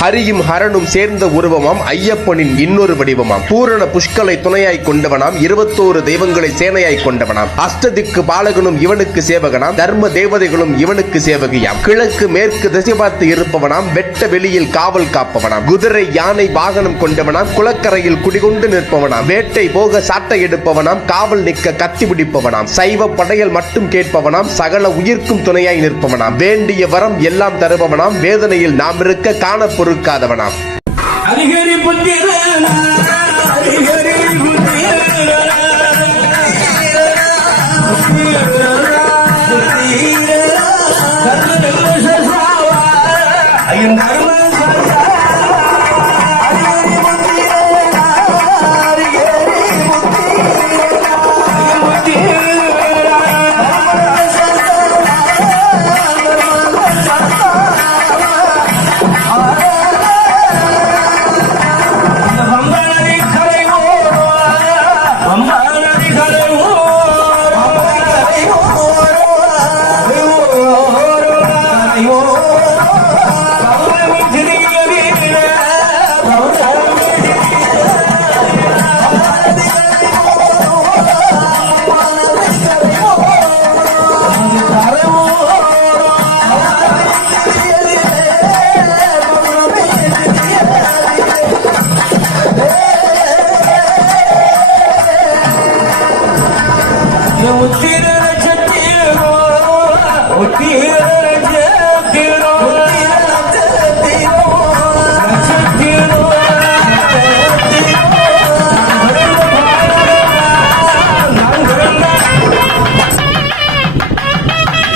ஹரியும் ஹரனும் சேர்ந்த உருவமாம் ஐயப்பனின் இன்னொரு வடிவமாம். பூரண புஷ்கலை துணையாய் கொண்டவனாம். 21 தெய்வங்களை சேனையாய் கொண்டவனாம். அஷ்டதிக்கு பாலகனும் இவனுக்கு சேவகனாம். தர்ம தேவதைகளும் இவனுக்கு சேவகியாம். கிழக்கு மேற்கு திசை பார்த்து இருப்பவனாம். வெட்ட வெளியில் காவல் காப்பவனாம். குதிரை யானை வாகனம் கொண்டவனாம். குளக்கரையில் குடிகொண்டு நிற்பவனாம். வேட்டை போக சாட்டை எடுப்பவனாம். காவல் நிற்க கத்தி பிடிப்பவனாம். சைவ படையல் மட்டும் கேட்பவனாம். சகல உயிர்க்கும் துணையாய் நிற்பவனாம். வேண்டிய வரம் எல்லாம் தருபவனாம். வேதனையில் நாம் இருக்க காண பொறுக்காதவனாம். ஐயன்